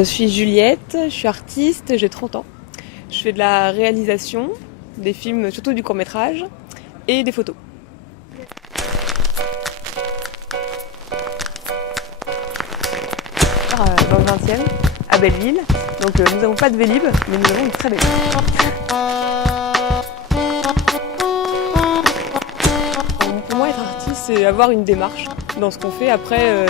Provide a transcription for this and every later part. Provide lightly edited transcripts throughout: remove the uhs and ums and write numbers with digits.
Je suis Juliette, je suis artiste, j'ai 30 ans. Je fais de la réalisation, des films, surtout du court-métrage, et des photos. Dans le 20e, à Belleville. Donc nous n'avons pas de Vélib, mais nous avons une très belle ville. Pour moi, être artiste, c'est avoir une démarche dans ce qu'on fait. Après,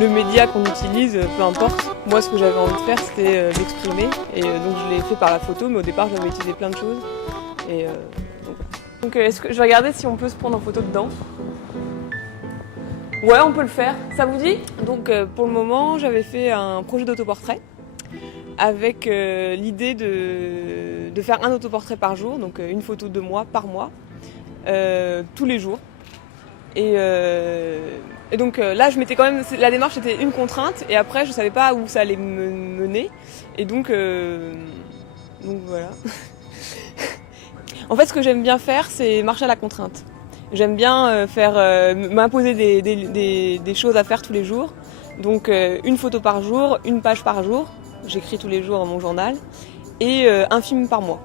le média qu'on utilise, peu importe. Moi, ce que j'avais envie de faire, c'était l'exprimer. Et donc, je l'ai fait par la photo, mais au départ, j'avais utilisé plein de choses. Et donc est-ce que je vais regarder si on peut se prendre en photo dedans? Ouais, on peut le faire. Ça vous dit? Donc, pour le moment, j'avais fait un projet d'autoportrait avec l'idée de faire un autoportrait par jour, donc une photo de moi par mois, tous les jours. Et donc là, je m'étais quand même, la démarche était une contrainte, et après, je savais pas où ça allait me mener. Et donc voilà. En fait, ce que j'aime bien faire, c'est marcher à la contrainte. J'aime bien m'imposer des choses à faire tous les jours. Donc une photo par jour, une page par jour. J'écris tous les jours dans mon journal. Et un film par mois.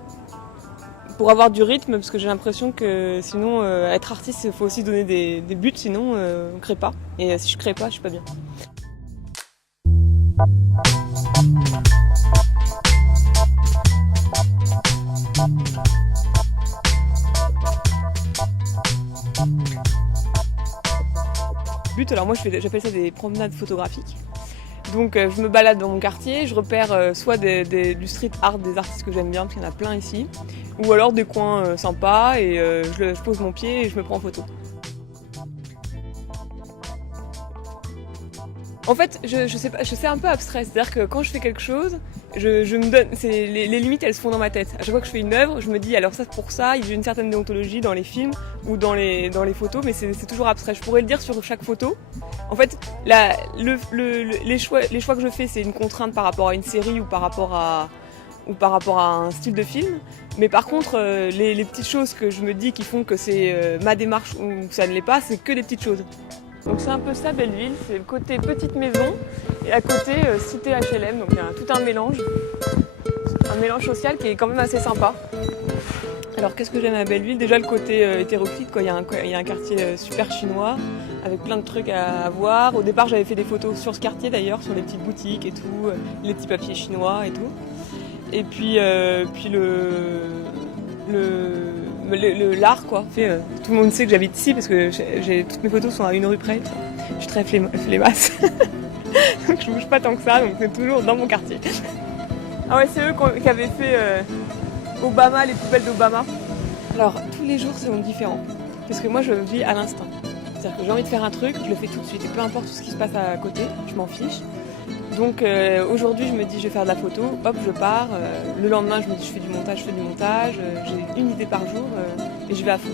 Pour avoir du rythme, parce que j'ai l'impression que sinon, être artiste, il faut aussi donner des buts, sinon on ne crée pas. Et si je crée pas, je suis pas bien. Alors moi j'appelle ça des promenades photographiques. Donc je me balade dans mon quartier, je repère soit du street art, des artistes que j'aime bien, parce qu'il y en a plein ici, ou alors des coins sympas, et je pose mon pied et je me prends en photo. En fait, je sais pas, c'est un peu abstrait, c'est-à-dire que quand je fais quelque chose, je me donne, les limites elles se font dans ma tête. À chaque fois que je fais une œuvre, je me dis alors ça pour ça, il y a une certaine déontologie dans les films ou dans les photos, mais c'est toujours abstrait. Je pourrais le dire sur chaque photo. En fait, les choix que je fais, c'est une contrainte par rapport à une série ou par rapport à un style de film. Mais par contre, les petites choses que je me dis qui font que c'est ma démarche ou que ça ne l'est pas, c'est que des petites choses. Donc c'est un peu ça Belleville, c'est le côté petite maison et à côté cité HLM, donc il y a tout un mélange social qui est quand même assez sympa. Alors qu'est-ce que j'aime à Belleville? Déjà le côté hétéroclite, quoi. Il y a un quartier super chinois avec plein de trucs à voir. Au départ j'avais fait des photos sur ce quartier d'ailleurs, sur les petites boutiques et tout, les petits papiers chinois et tout. Et puis l'art quoi. Tout le monde sait que j'habite ici parce que toutes mes photos sont à une rue près. Je suis très flemmasse. Donc je bouge pas tant que ça, donc c'est toujours dans mon quartier. Ah ouais, c'est eux qui avaient fait Obama, les poubelles d'Obama. Alors tous les jours sont différents parce que moi je vis à l'instant. C'est-à-dire que j'ai envie de faire un truc, je le fais tout de suite et peu importe tout ce qui se passe à côté, je m'en fiche. Donc aujourd'hui je me dis je vais faire de la photo, hop je pars, le lendemain je me dis je fais du montage, j'ai une idée par jour et je vais à fond.